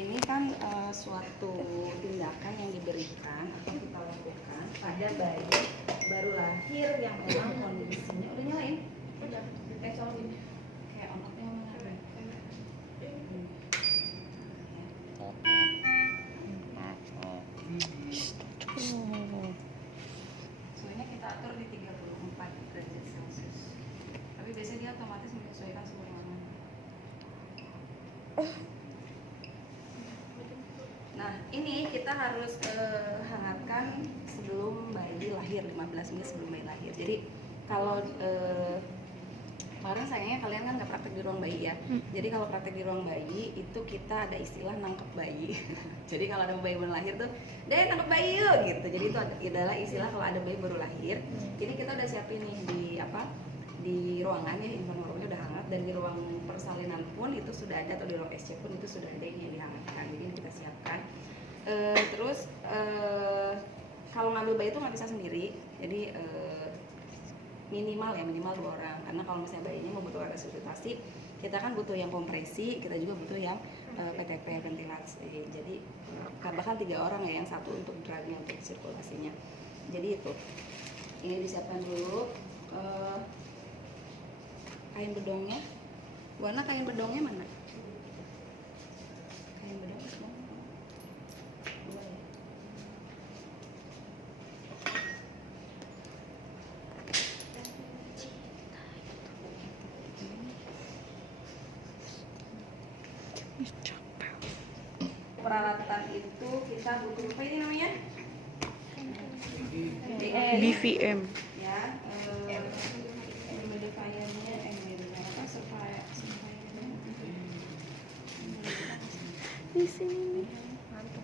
ini kan suatu tindakan yang diberikan atau kita lakukan pada bayi baru lahir yang memang kondisinya udah nyalain? Udah. Colok ini. Kayak on-off-nya mana? Suhunya kita atur di 34 derajat Celcius. Tapi biasanya dia otomatis menyesuaikan suhu ruangan. Nah, ini kita harus hangatkan sebelum bayi lahir, 15 menit sebelum bayi lahir. Jadi kalau kemarin sayangnya kalian kan nggak praktek di ruang bayi ya. Jadi kalau praktek di ruang bayi itu kita ada istilah nangkep bayi. Jadi kalau ada bayi baru lahir tuh, deh nangkep bayi yuk gitu. Jadi itu adalah istilah kalau ada bayi baru lahir. Jadi kita udah siapin nih di ruangan ya, infant warmnya udah hangat, dan di ruang persalinan pun itu sudah ada, atau di ruang SC pun itu sudah ada yang dihangatkan. Jadi ini kita siapkan. Terus kalau ngambil bayi itu nggak bisa sendiri. Jadi minimal 2 orang, karena kalau misalnya bayinya membutuhkan resusitasi, kita kan butuh yang kompresi, kita juga butuh yang PTP ventilasi. Jadi bahkan 3 orang ya, yang satu untuk dragnya, untuk sirkulasinya. Jadi itu ini disiapkan dulu. Kain bedongnya, warna kain bedongnya mana? Kain bedong mana? 2 ya. Peralatan itu kita butuh apa ini namanya? BVM. Ya, humidifier-nya, apa, survival Di sini. Mantap.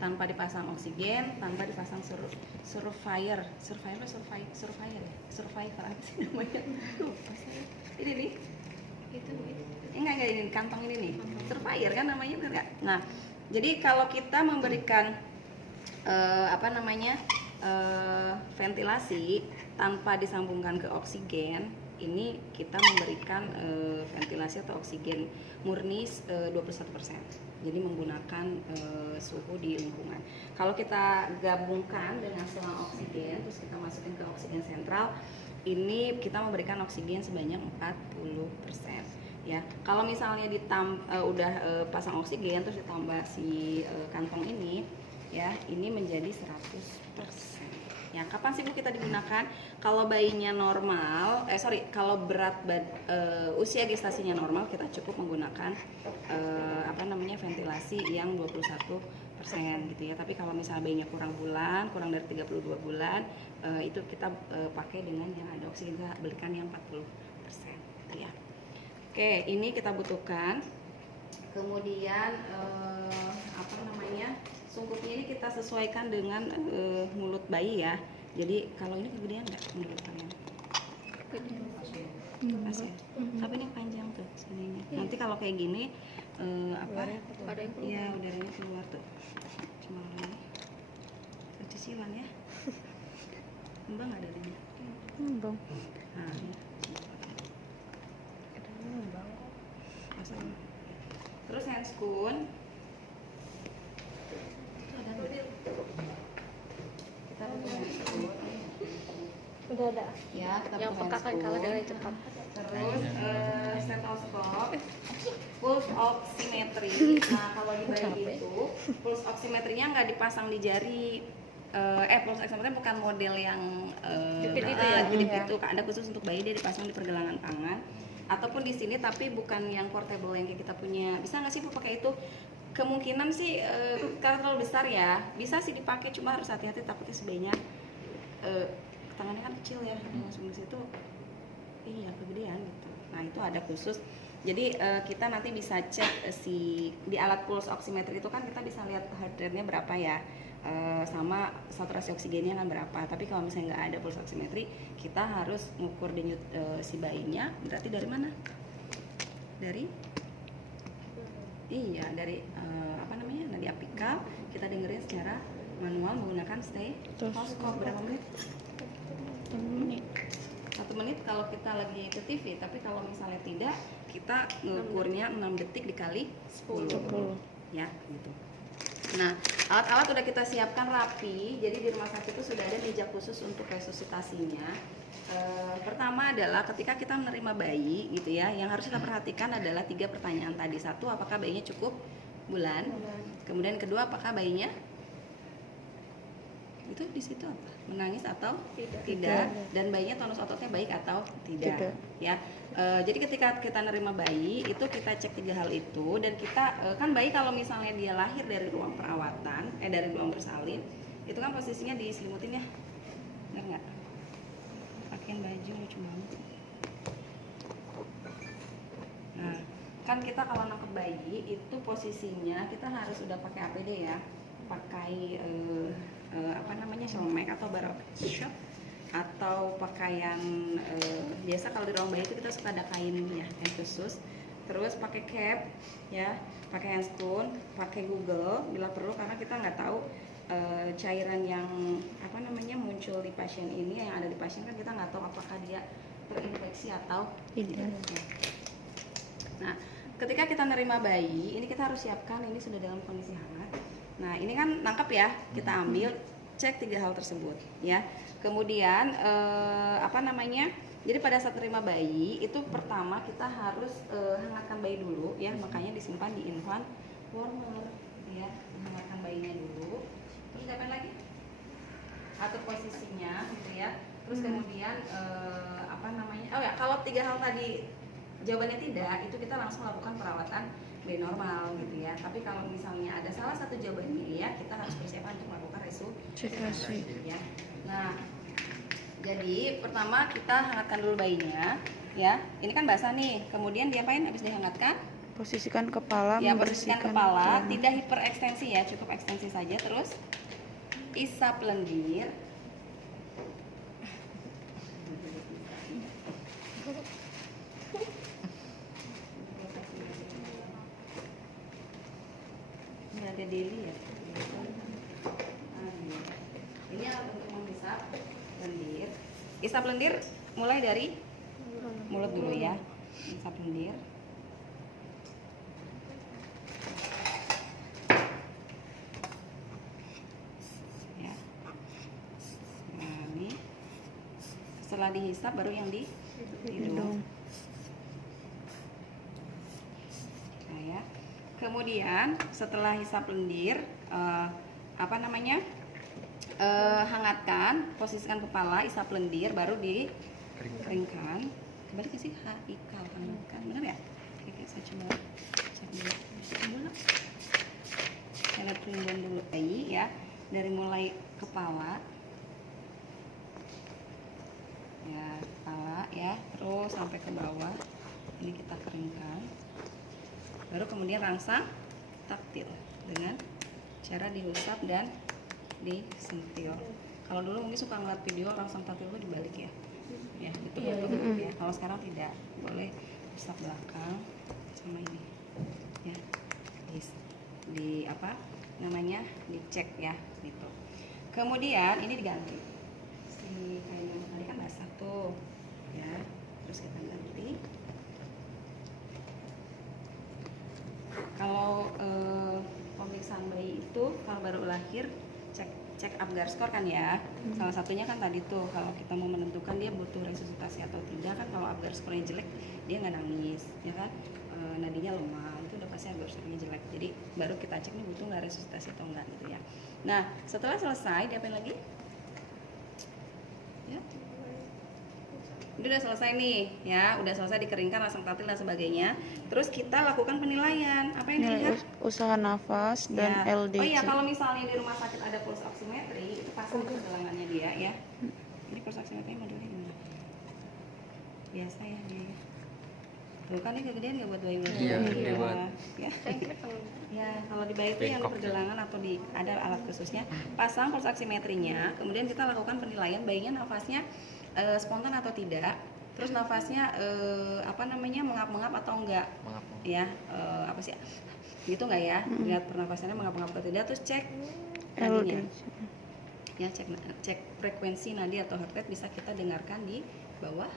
Tanpa dipasang oksigen, tanpa dipasang survivor apa sih namanya? Ini nih. Enggak ini kantong ini nih. Survivor kan namanya, benar nggak? Nah, jadi kalau kita memberikan ventilasi tanpa disambungkan ke oksigen, ini kita memberikan ventilasi atau oksigen murni 21%. Jadi menggunakan suhu di lingkungan. Kalau kita gabungkan dengan selang oksigen, terus kita masukin ke oksigen sentral, ini kita memberikan oksigen sebanyak 40%. Ya, kalau misalnya udah pasang oksigen terus ditambah si kantong ini, ya, ini menjadi 100%. Ya, kapan sih Bu kita digunakan? Kalau bayinya normal, kalau usia gestasinya normal, kita cukup menggunakan ventilasi yang 21% gitu ya. Tapi kalau misalnya bayinya kurang dari 32 bulan, itu kita pakai dengan yang ada oksigen, kita belikan yang 40% gitu ya. Oke, ini kita butuhkan. Kemudian sungkupnya ini kita sesuaikan dengan mulut bayi ya. Jadi kalau ini kegedean nggak menurut kalian? Pas ya. Tapi ini panjang tuh sininya. Nanti kalau kayak gini udaranya keluar tuh. Cuma lagi kecicilan ya. Mbak nggak darinya? Bang. Nah, ya. Terus handscoon kita butuh handscoon. Udah ada. Ya, kita Yang butuh peka kan handscoon. kalau dari cepat. Terus stetoskop, pulse oximetry. Nah, kalau di bayi itu pulse oximetrinya nggak dipasang di jari. Pulse oximeter bukan model yang jepit itu ya? Jepit itu ada khusus untuk bayi, dia dipasang di pergelangan tangan ataupun di sini, tapi bukan yang portable yang kayak kita punya. Bisa nggak sih Bu pakai itu? Kemungkinan sih karena terlalu besar ya, bisa sih dipakai, cuma harus hati-hati, takutnya sebaiknya tangannya kan kecil ya, langsung di situ kegedean gitu. Nah, itu ada khusus. Jadi kita nanti bisa cek di alat pulse oximeter itu kan kita bisa lihat heart rate-nya berapa ya, sama saturasi oksigennya kan berapa. Tapi kalau misalnya nggak ada pulse oximetry, kita harus ngukur denyut si bayinya. Berarti dari mana? Dari nadi apikal. Kita dengerin secara manual menggunakan stethoscope. Berapa menit? 6 menit. menit kalau kita lagi ke TV, tapi kalau misalnya tidak, kita ngukurnya 6 detik dikali 10. Ya, gitu. Nah, alat-alat udah kita siapkan rapi, jadi di rumah sakit itu sudah ada meja khusus untuk resusitasinya. Pertama adalah ketika kita menerima bayi gitu ya, yang harus kita perhatikan adalah 3 pertanyaan tadi. Satu, apakah bayinya cukup bulan? Kemudian kedua, apakah bayinya itu di situ apa? Menangis atau tidak? Dan bayinya tonus ototnya baik atau tidak? Ya. Jadi ketika kita nerima bayi itu kita cek 3 hal itu, dan kita kan bayi kalau misalnya dia lahir dari ruang perawatan, dari ruang bersalin, itu kan posisinya diselimutin ya, benar nggak? Pakaiin baju lucu banget. Nah, kan kita kalau nangkep bayi itu posisinya kita harus udah pakai APD ya, pakai apa namanya, shomek atau barbershop atau pakaian biasa. Kalau di ruang bayi itu kita suka ada kain ya, kain khusus. Terus pakai cap ya, pakai handscoon, pakai Google bila perlu, karena kita nggak tahu cairan yang apa namanya muncul di pasien ini, yang ada di pasien kan kita nggak tahu apakah dia terinfeksi atau tidak. Nah, ketika kita nerima bayi, ini kita harus siapkan ini sudah dalam kondisi hangat. Nah, ini kan nangkep ya, kita ambil, cek 3 hal tersebut ya. Kemudian apa namanya? Jadi pada saat terima bayi itu pertama kita harus hangatkan bayi dulu ya, makanya disimpan di infant warmer ya, hangatkan bayinya dulu. Terus diapain lagi? Atur posisinya gitu ya. Terus kemudian apa namanya? Oh ya, kalau 3 hal tadi jawabannya tidak, itu kita langsung lakukan perawatan bayi normal gitu ya. Tapi kalau misalnya ada salah satu jawabannya ya, kita harus persiapan untuk melakukan resusitasi ya. Nah, jadi pertama kita hangatkan dulu bayinya ya. Ini kan basah nih. Kemudian diapain habis dihangatkan? Posisikan kepala, Ya, posisikan kepala, jalan. tidak hiperekstensi ya, cukup ekstensi saja. Terus isap lendir. Ini ada Deli ya. Ini alat untuk menghisap lendir. Isap lendir mulai dari mulut dulu ya. Isap lendir. Ya. Nah, ini setelah dihisap baru yang di hidung. Nah, ya. Kemudian setelah hisap lendir, apa namanya, hangatkan, posisikan kepala, isap lendir, baru dikeringkan. Kembali ke sih, ikal hangatkan, benar ya? Oke, saya coba cek dulu. Saya lihat perimbunan dulu bayi ya, dari mulai kepala, ya kepala ya, terus sampai ke bawah. Ini kita keringkan. Baru kemudian rangsang taktil dengan cara diusap dan disentil. Kalau dulu mungkin suka ngeliat video rangsang taktil itu dibalik ya, ya itu betul ya. Kalau sekarang tidak, boleh usap belakang sama ini ya, di apa namanya, dicek ya gitu. Kemudian ini diganti, si kain yang tadi kan basah tuh ya, terus kita ganti. Kalau pemeriksaan bayi itu kalau baru lahir cek Apgar score kan ya. Salah satunya kan tadi tuh kalau kita mau menentukan dia butuh resusitasi atau tidak kan, kalau Apgar score-nya jelek dia nggak nangis ya kan, nadinya lemah, itu udah pasti Apgar score-nya jelek. Jadi baru kita cek nih butuh nggak resusitasi atau enggak gitu ya. Nah, setelah selesai diapain lagi? Ya. Udah selesai nih ya, udah selesai dikeringkan, rangsang taktil dan sebagainya. Terus kita lakukan penilaian. Apa yang dilihat? Usaha nafas dan ya. LDC. Oh iya, kalau misalnya di rumah sakit ada pulse oximetry, itu pasang ke pergelangannya dia ya. Ini pulse oximetry modelnya gimana? Biasa ya dia. Tuh kan ini kegedean nggak buat bayi? Iya, gede banget. Ya. Ya, kalau di bayi itu yang di pergelangan atau di ada alat khususnya, pasang pulse oximetrinya, kemudian kita lakukan penilaian bayinya nafasnya spontan atau tidak, terus nafasnya apa namanya, mengap-mengap atau enggak, ya apa sih gitu nggak ya, lihat pernapasannya mengap-mengap atau tidak, terus cek nadinya ya, cek frekuensi nadi atau heart rate bisa kita dengarkan di bawah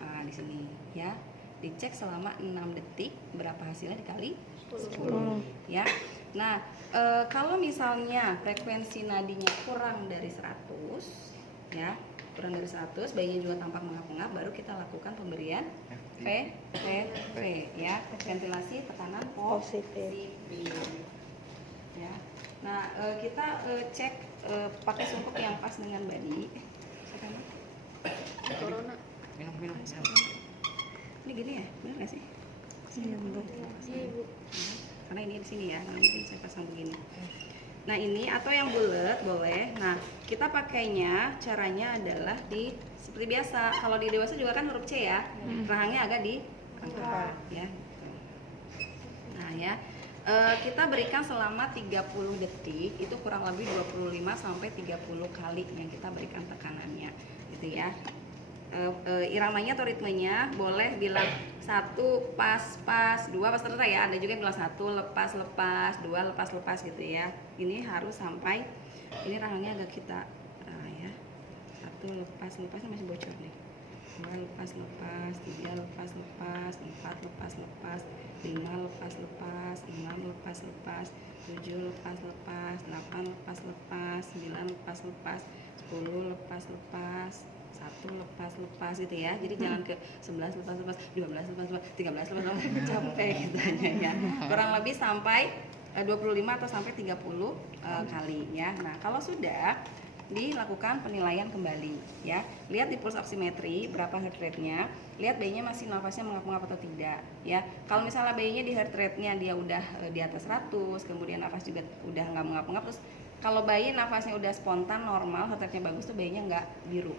Nah, di sini ya. Dicek selama 6 detik, berapa hasilnya dikali 10. ya. Nah, kalau misalnya frekuensi nadinya kurang dari 100 ya, kurang dari 100, bayinya juga tampak mengap-ngap, baru kita lakukan pemberian VTV ya, ventilasi tekanan positif ya. Nah, kita cek pakai sungkup yang pas dengan body. Corona. Minum. Ini gini ya, benar nggak sih? Iya, betul. Iya, Ibu. Karena ini di sini ya, karena ini saya pasang begini. Nah, ini atau yang bulat boleh. Nah, kita pakainya caranya adalah di seperti biasa. Kalau di dewasa juga kan huruf C ya, rahangnya agak diangkat ya. Nah ya, kita berikan selama 30 detik, itu kurang lebih 25 sampai 30 kali yang kita berikan tekanannya, gitu ya. Iramanya atau ritmenya boleh bilang 1 pas 2 pas terserah ya. Ada juga yang bilang 1 lepas 2 lepas gitu ya. Ini harus sampai ini rahangnya agak kita ya. 1 lepas ini masih bocor nih. 2 lepas 3 lepas 4 lepas 5 lepas 6 lepas 7 lepas 8 lepas 9 lepas 10 lepas 1 lepas gitu ya. Jadi jangan ke 11 lepas 12 lepas 13 lepas capek gitu ya. Kurang lebih sampai 25 atau sampai 30 kali ya. Nah, kalau sudah dilakukan penilaian kembali ya. Lihat di pulse oximetry berapa heart rate-nya, lihat bayinya masih nafasnya mengap-ngap atau tidak ya. Kalau misalnya bayinya di heart rate-nya dia udah di atas 100, kemudian nafas juga udah nggak mengap-ngap, terus kalau bayi nafasnya udah spontan normal, heart rate-nya bagus tuh bayinya nggak biru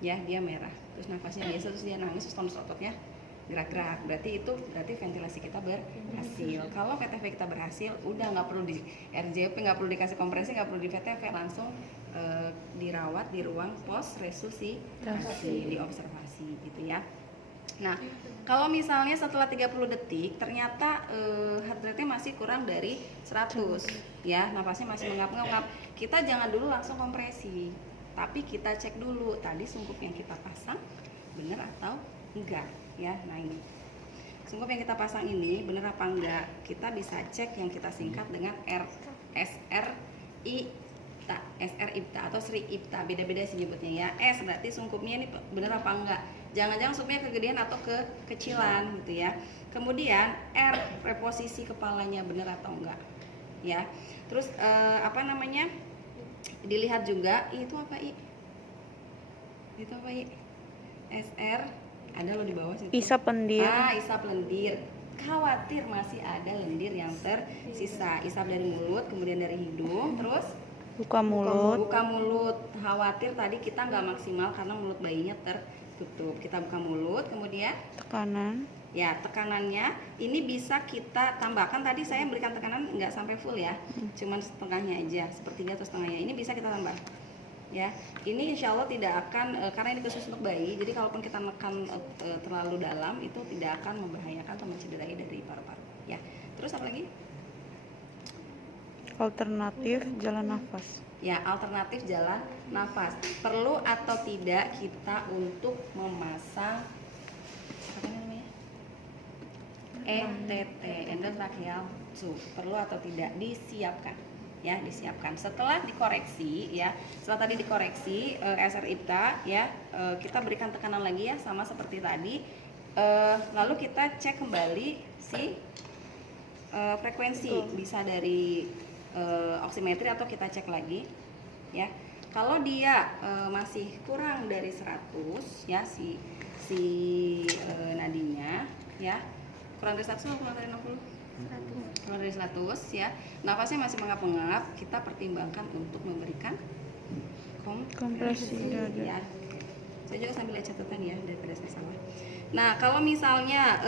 ya, dia merah. Terus nafasnya biasa, terus dia nangis, terus tonus ototnya gerak-gerak, berarti ventilasi kita berhasil. Kalau VTV kita berhasil, udah nggak perlu di RJP, nggak perlu dikasih kompresi, nggak perlu di VTV, langsung dirawat di ruang pos resusitasi, diobservasi gitu ya. Nah, kalau misalnya setelah 30 detik ternyata heart rate-nya masih kurang dari 100 ya, nafasnya masih mengap-ngap, kita jangan dulu langsung kompresi, tapi kita cek dulu tadi sungkup yang kita pasang bener atau enggak ya. Nah, ini sungkup yang kita pasang ini bener apa enggak, kita bisa cek yang kita singkat dengan SR IPTA atau Sri IPTA, beda-beda sih nyebutnya ya. S berarti sungkupnya ini bener apa enggak, jangan-jangan sungkupnya kegedean atau kekecilan gitu ya. Kemudian R, reposisi kepalanya bener atau enggak ya. Terus dilihat juga itu apa SR ada lo di bawah situ. Isap lendir. Isap lendir. Khawatir masih ada lendir yang tersisa. Isap dari mulut, kemudian dari hidung, terus Buka mulut. buka mulut. Khawatir tadi kita nggak maksimal karena mulut bayinya tertutup. Kita buka mulut, kemudian Tekanan. ya tekanannya ini bisa kita tambahkan. Tadi saya berikan tekanan nggak sampai full ya, cuman setengahnya aja, sepertiga atau setengahnya. Ini bisa kita tambah ya. Ini insya Allah tidak akan karena ini khusus untuk bayi, jadi kalaupun kita menekan terlalu dalam itu tidak akan membahayakan atau mencederai dari paru-paru ya. Terus apa lagi Alternatif jalan nafas. ya? Alternatif jalan nafas, perlu atau tidak kita untuk memasang apa namanya ETT, endotracheal tube, perlu atau tidak, disiapkan ya, disiapkan. Setelah dikoreksi ya, setelah tadi dikoreksi SR IPTA ya, kita berikan tekanan lagi ya sama seperti tadi, lalu kita cek kembali si frekuensi, bisa dari oximetry atau kita cek lagi ya. Kalau dia masih kurang dari 100 ya, si nadinya ya, kurang dari 100 atau kurang dari 60? Kurang dari 100 ya, nafasnya masih mengap-ngap, kita pertimbangkan untuk memberikan kompresi ya. Saya juga sambil lihat catatan ya daripada saya salah. Nah, kalau misalnya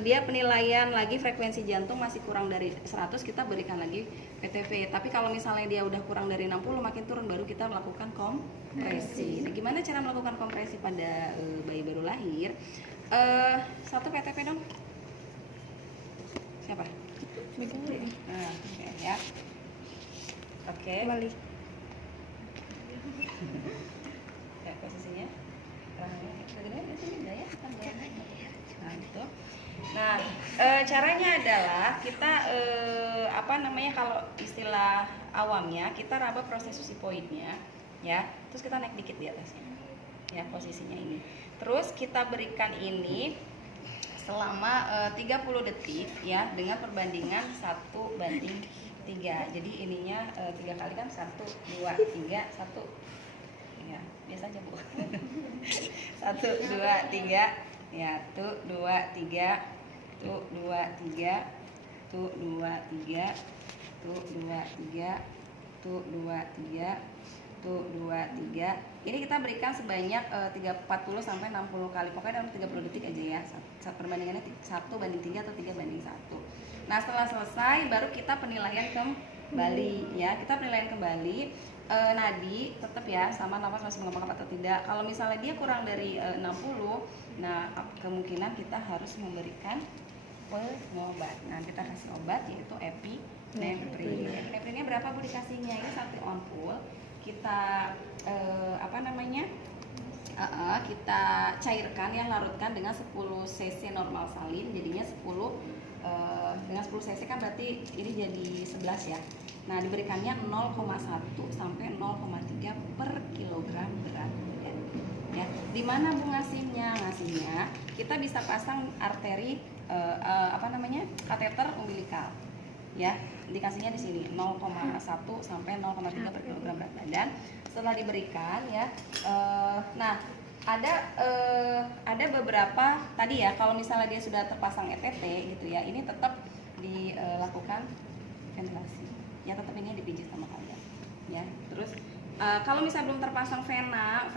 dia penilaian lagi frekuensi jantung masih kurang dari 100, kita berikan lagi VTV. Tapi kalau misalnya dia udah kurang dari 60, makin turun, baru kita melakukan kompresi. Nah, gimana cara melakukan kompresi pada bayi baru lahir? Satu VTV dong. Siapa? Nah, oke ya. Oke. Balik. Ya, posisinya rahangnya kegedean di sini enggak ya? Nah, caranya adalah kita apa namanya, kalau istilah awamnya kita raba proses sipoidnya, ya. Terus kita naik dikit di atasnya, ya posisinya ini. Terus kita berikan ini selama 30 detik, ya, dengan perbandingan 1:3. Jadi ininya 3 kali kan 1, 2, 3, 1. Ya, biasa aja Bu. 1, 2, 3. Ya, tuh 2, 3. Tuh 2, 3. Tuh 2, 3. Tuh 2, 3. Tuh 2, 3. Tuh 2, 3. Ini kita berikan sebanyak 40 sampai 60 kali. Pokoknya dalam 30 detik aja ya. Perbandingannya 1:3 atau 3:1. Nah, setelah selesai baru kita penilaian kembali, ya. Kita penilaian kembali. Nadi tetap ya, sama nafas masih mengembang atau tidak. Kalau misalnya dia kurang dari 60, nah kemungkinan kita harus memberikan pengobat. Nah, kita kasih obat yaitu epinefrin. Epinefrinnya berapa Bu dikasihnya? Ini 1 ampul. Kita apa namanya? Kita cairkan, ya, larutkan dengan 10 cc normal salin. Jadinya 10 dengan 10 cc kan berarti ini jadi 11 ya. Nah, diberikannya 0,1 sampai 0,3 per kilogram berat badan. Ya, di mana Bu ngasihnya? Ngasihnya kita bisa pasang arteri apa namanya? Kateter umbilikal. Ya, dikasihnya di sini 0,1 sampai 0,3 per kilogram berat badan. Setelah diberikan, ya, nah ada beberapa tadi ya, kalau misalnya dia sudah terpasang ETT gitu ya, ini tetap dilakukan ventilasi. Ya, tetap ini dipijit sama kalian. Ya, terus kalau misalnya belum terpasang vena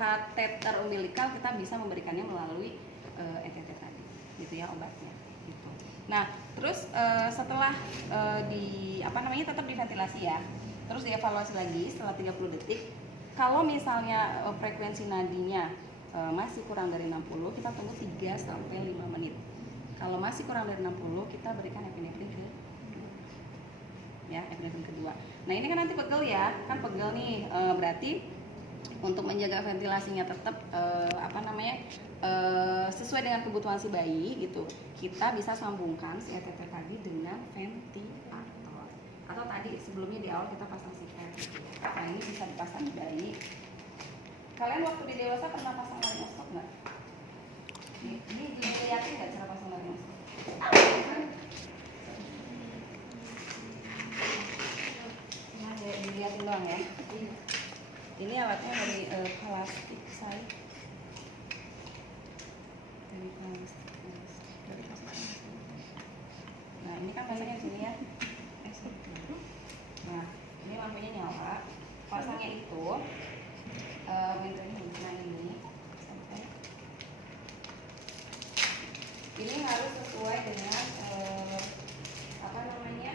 kateter umbilikal, kita bisa memberikannya melalui ETT tadi, gitu ya, obatnya. Gitu. Nah, terus setelah apa namanya, tetap diventilasi ya. Terus dievaluasi lagi setelah 30 detik. Kalau misalnya frekuensi nadinya masih kurang dari 60, kita tunggu 3 sampai 5 menit. Kalau masih kurang dari 60, kita berikan epinefrin kedua. Ya, epinefrin kedua. Nah, ini kan nanti pegel ya, kan pegel nih, berarti untuk menjaga ventilasinya tetap apa namanya, sesuai dengan kebutuhan si bayi gitu, kita bisa sambungkan si ETT tadi dengan ventilator. Atau tadi sebelumnya di awal kita pasang si fan. Nah, ini bisa dipasang di bayi. Kalian waktu di dewasa pernah pasang laryngoscop nggak? Ini dilihatin nggak cara pasang laryngoscop? Nah, dilihatin doang ya. Ini alatnya dari plastik saya. Dari plastik. Nah, ini kan pasangnya di sini ya. Nah, ini lampunya nyala. Pasangnya itu ini harus sesuai dengan apa namanya,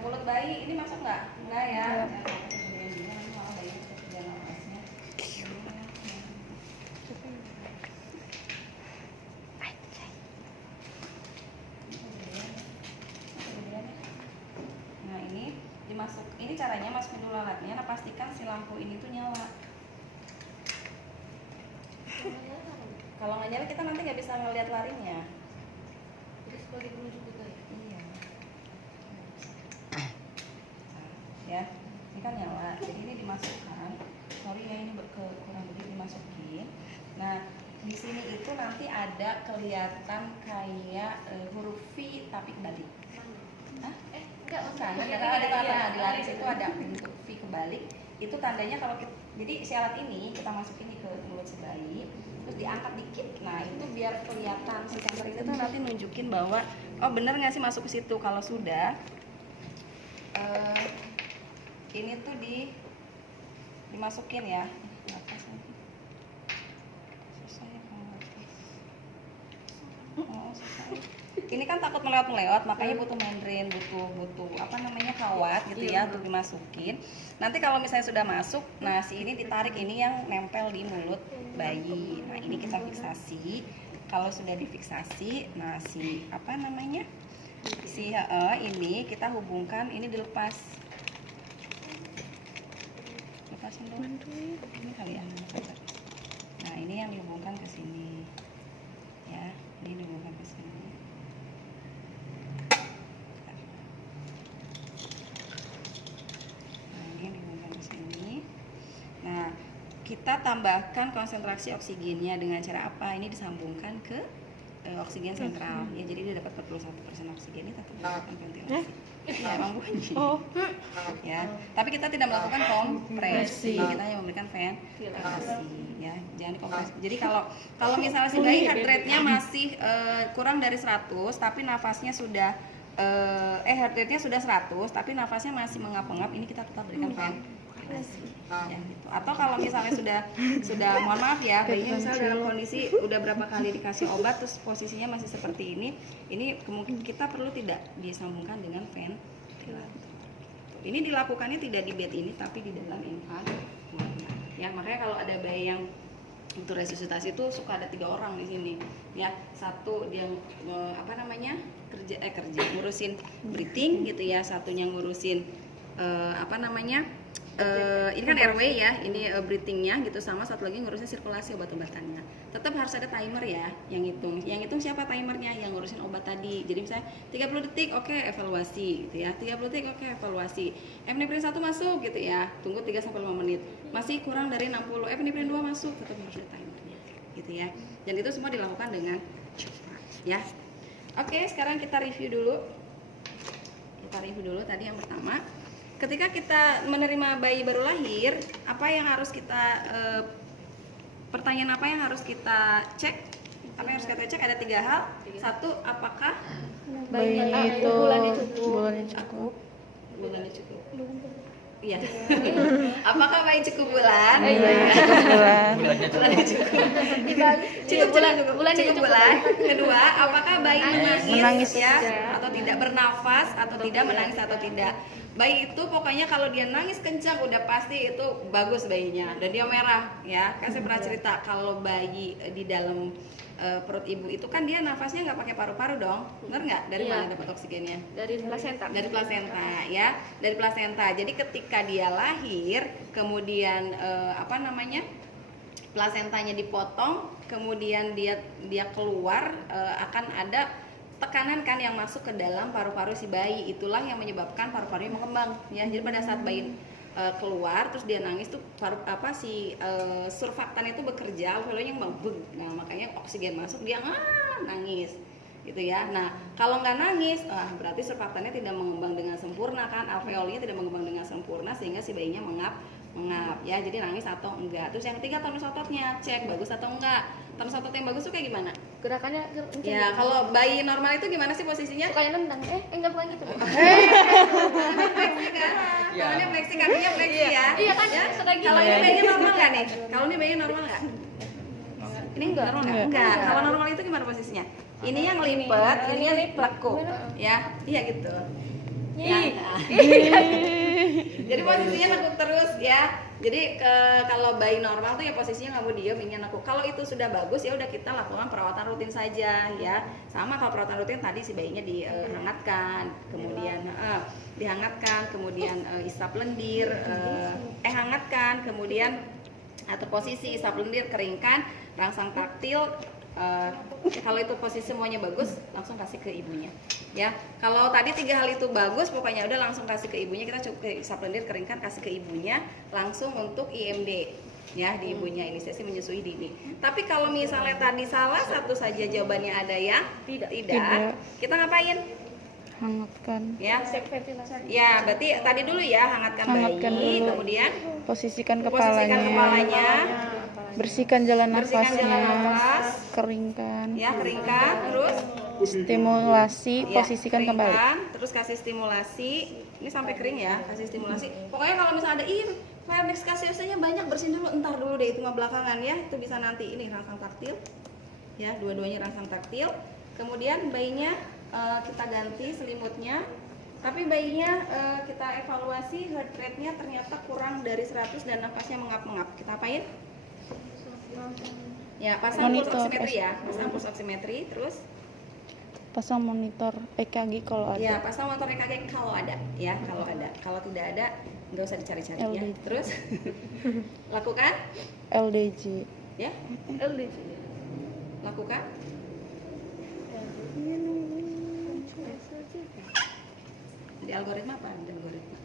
mulut bayi. Ini masuk nggak? Enggak ya. Nah, ini dimasuk. Ini caranya masukin dulu alatnya. Nah, pastikan si lampu ini tuh nyala. Kalau nggak nyala, kita nanti nggak bisa ngeliat larinya. Jadi sebagai penunjuk juga ya? Iya. Ya, ini kan nyala. Jadi ini dimasukkan. Sorry ya, ini kurang begitu dimasukin. Nah, di sini itu nanti ada kelihatan kayak huruf V tapi kebalik. Hah? Enggak, bukan. Ada tanda di laris itu ada bentuk V kebalik. Itu tandanya kalau kita, jadi si alat ini kita masukin ke mulut si bayi, terus diangkat dikit. Nah, itu biar kelihatan si sensor ini tuh nanti nunjukin bahwa oh bener nggak sih masuk ke situ. Kalau sudah ini tuh dimasukin ya. Susah ya kalau susah. Ini kan takut melewat, makanya butuh membrane, butuh apa namanya, kawat gitu ya untuk dimasukin. Nanti kalau misalnya sudah masuk, nah si ini ditarik, ini yang nempel di mulut bayi. Nah, ini kita fiksasi. Kalau sudah difiksasi, nah si apa namanya, si ini kita hubungkan, ini dilepas. Lepasin dong. Ini kali ya. Nah, ini yang dihubungkan ke sini. Ya, ini kita tambahkan konsentrasi oksigennya dengan cara apa? Ini disambungkan ke oksigen sentral. Ya, jadi dia dapat 41% oksigen, ini tetap melakukan ventilasi. Ya, emang bunyi. Ya, tapi kita tidak melakukan kompresi. Kita hanya memberikan ventilasi. Ya, jangan dikompresi. Jadi kalau misalnya si bayi heart rate-nya masih kurang dari 100, tapi nafasnya sudah heart rate-nya sudah 100, tapi nafasnya masih mengap-ngap, ini kita tetap berikan ventilasi. Ya, gitu. Atau kalau misalnya sudah mohon maaf ya, bayinya misalnya dalam kondisi udah berapa kali dikasih obat terus posisinya masih seperti ini kemungkinan kita perlu tidak disambungkan dengan ventilator. Ini dilakukannya tidak di bed ini tapi di dalam inkubator. Ya, makanya kalau ada bayi yang untuk resusitasi itu suka ada 3 orang di sini. Ya, satu dia kerja ngurusin breathing gitu ya, satunya ngurusin ini kan airway ya, ini breathingnya gitu, sama satu lagi ngurusin sirkulasi obat-obatannya. Tetap harus ada timer ya, yang hitung siapa timernya, yang ngurusin obat tadi. Jadi misalnya 30 detik oke, evaluasi gitu ya, 30 detik oke, evaluasi. Epinephrine 1 masuk gitu ya, tunggu 3-5 menit, masih kurang dari 60, epinephrine 2 masuk, tetap harus ada timernya gitu ya. Dan itu semua dilakukan dengan cepat ya. Oke, sekarang kita review dulu tadi yang pertama. Ketika kita menerima bayi baru lahir, apa yang harus kita pertanyaan apa yang harus kita cek? Apa yang harus kita cek? Ada 3 hal. 1, apakah bayinya itu bulannya cukup. Bulannya cukup. Iya. Apakah bayi cukup bulan? Bulannya cukup. Cukup bulan. Kedua, apakah bayi menangis ya atau tidak, bernafas atau tidak, menangis atau tidak. Bayi itu pokoknya kalau dia nangis kencang udah pasti itu bagus bayinya dan dia merah ya. Kan saya pernah cerita kalau bayi di dalam perut ibu itu kan dia nafasnya nggak pakai paru-paru dong, bener nggak? Dari mana dapat oksigennya? Dari plasenta ya, dari plasenta. Jadi ketika dia lahir kemudian plasentanya dipotong, kemudian dia keluar, akan ada tekanan kan yang masuk ke dalam paru-paru si bayi, itulah yang menyebabkan paru-parunya mengembang ya. Jadi pada saat bayi keluar terus dia nangis tuh surfaktan itu bekerja, alveolnya ngembang. Nah, makanya oksigen masuk dia nangis gitu ya. Nah, kalau nggak nangis, berarti surfaktannya tidak mengembang dengan sempurna kan, alveolnya tidak mengembang dengan sempurna sehingga si bayinya mengap ya. Jadi nangis atau enggak. Terus yang ketiga, tonus ototnya, cek bagus atau enggak. Tonus otot yang bagus tuh kayak gimana? Gerakannya ya, kalau bayi normal itu gimana sih posisinya? sukanya nendang, enggak bukan gitu. Fleksi kan? Tangannya fleksi, kakinya fleksi ya. Iya kan, suka gitu. Kalau ini bayinya normal nggak nih? Kalau ini bayinya normal nggak? Ini enggak normal nggak? Enggak. Kalau normal itu gimana posisinya? Ini yang lipat, ini yang lekuk. Ya, iya gitu. Jadi posisinya nekuk terus ya. Jadi kalau bayi normal tuh ya posisinya nggak mau diem, ingin nekuk. Kalau itu sudah bagus ya udah kita lakukan perawatan rutin saja ya. Sama kalau perawatan rutin tadi si bayinya dihangatkan, kemudian isap lendir, hangatkan, kemudian atau posisi isap lendir, keringkan, rangsang taktil. Kalau itu posisi semuanya bagus, langsung kasih ke ibunya ya. Kalau tadi 3 hal itu bagus, pokoknya udah langsung kasih ke ibunya. Kita cukup isap lendir, keringkan, kasih ke ibunya, langsung untuk IMD ya, di ibunya, inisiasi menyusui dini. Tapi kalau misalnya tadi salah satu saja jawabannya ada yang tidak. Kita ngapain? Hangatkan Ya, berarti tadi dulu ya, hangatkan bayi dulu. Kemudian posisikan kepalanya, bersihkan jalan nafasnya, keringkan ya, terus stimulasi, posisikan kembali, terus kasih stimulasi. Ini sampai kering ya, kasih stimulasi. Pokoknya kalau misalnya ada Fairnex kasiusnya banyak, bersihin dulu, entar dulu deh, itu mah belakangan ya, itu bisa nanti. Ini rangsang taktil ya, dua-duanya rangsang taktil. Kemudian bayinya kita ganti selimutnya, tapi bayinya kita evaluasi heart rate-nya ternyata kurang dari 100 dan nafasnya mengap-ngap. Kita apain? Ya, pasang pulse oximetry ya, pasang pulse oximetry, terus pasang monitor EKG kalau ada. Ya, pasang monitor EKG kalau ada ya, kalau ada. Kalau tidak ada nggak usah dicari-cari ya. Terus lakukan LDG ya, lakukan di algoritma apa? Di algoritma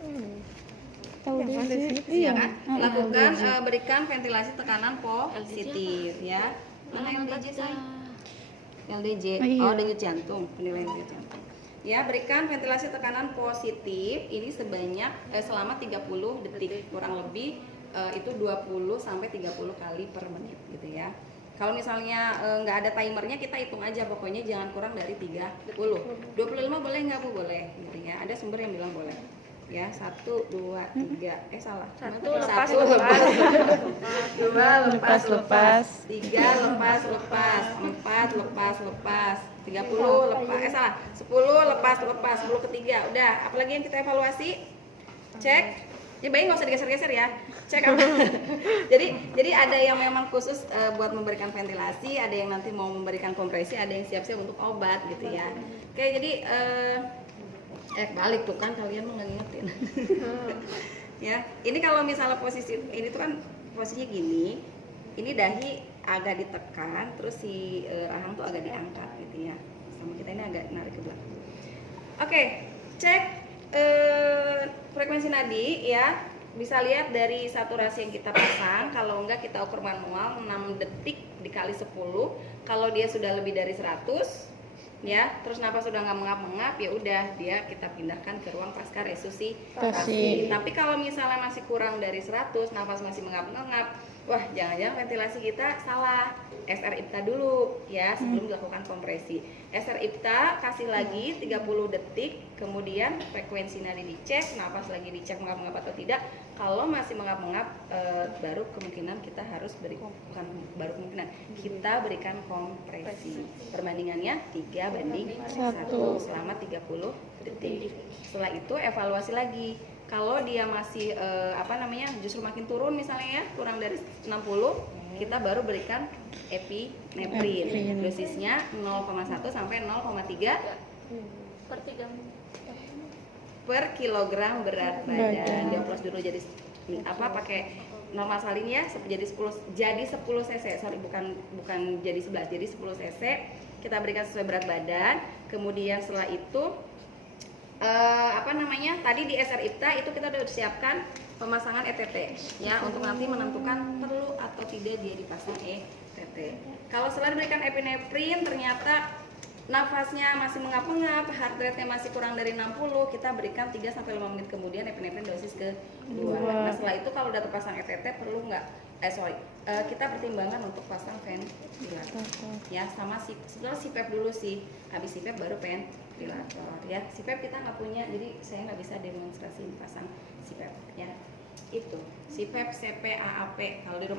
tahu deh sih. Iya kan? Lakukan LDJ. berikan ventilasi tekanan positif ya. Mana LDJ say? LDJ. Oh, iya. Oh, denyut jantung, penilaian denyut jantung. Ya, berikan ventilasi tekanan positif ini sebanyak selama 30 detik kurang lebih itu 20 sampai 30 kali per menit gitu ya. Kalau misalnya nggak ada timernya kita hitung aja, pokoknya jangan kurang dari 30. 25 boleh nggak Bu? Boleh gitu ya. Ada sumber yang bilang boleh. Ya, 1, 2, 3. Salah. 1 Gimana? lepas, 1 lepas. 2 Lepas, lepas. 3 lepas, 4 lepas, 30 lepas. Salah. 10 lepas, 10 ketiga. Udah, apalagi yang kita evaluasi? Cek. Ya bayi nggak usah digeser-geser ya. Cek apa? jadi ada yang memang khusus buat memberikan ventilasi, ada yang nanti mau memberikan kompresi, ada yang siap-siap untuk obat gitu ya. Oke, jadi balik tuh kan kalian mau ngingetin. Ya, ini kalau misalnya posisi ini tuh kan posisinya gini, ini dahi agak ditekan, terus si rahang tuh agak diangkat gitu ya. Sama kita ini agak narik ke belakang. Oke, cek frekuensi nadi ya, bisa lihat dari saturasi yang kita pasang. Kalau enggak kita ukur manual 6 detik dikali 10. Kalau dia sudah lebih dari 100 ya, terus napas sudah nggak mengap-mengap, ya udah dia kita pindahkan ke ruang pasca resusitasi. Tapi kalau misalnya masih kurang dari 100, napas masih mengap-mengap, wah jangan-jangan ventilasi kita salah. SR IPTA dulu ya sebelum dilakukan kompresi. SR IPTA kasih lagi 30 detik, kemudian frekuensi nadi dicek, napas lagi dicek mengap-mengap atau tidak. Kalau masih mengap-mengap baru kemungkinan kita harus kita berikan kompresi. Perbandingannya 3:1 selama 30 detik. Setelah itu evaluasi lagi. Kalau dia masih justru makin turun misalnya ya, kurang dari 60, kita baru berikan epinefrin. Dosisnya 0,1 sampai 0,3 per 3 per kilogram berat badan. Dioplos dulu jadi pakai normal salin ya, jadi 10 cc. Sorry, bukan jadi 11, jadi 10 cc. Kita berikan sesuai berat badan. Kemudian setelah itu tadi di SR IPTA itu kita udah siapkan pemasangan ETT ya, untuk nanti menentukan perlu atau tidak dia dipasang ETT. Kalau setelah diberikan epinefrin ternyata nafasnya masih mengap-ngap, heart rate-nya masih kurang dari 60, kita berikan 3-5 menit kemudian epinefrin dosis kedua. Nah, setelah itu kalau udah terpasang ETT perlu nggak kita pertimbangkan untuk pasang ventilator ya, sama setelah CPAP dulu sih, habis CPAP baru ventilator ya. CPAP kita nggak punya, jadi saya nggak bisa demonstrasi pasang CPAP ya. Itu CPAP, CP, AAP kalau di rumah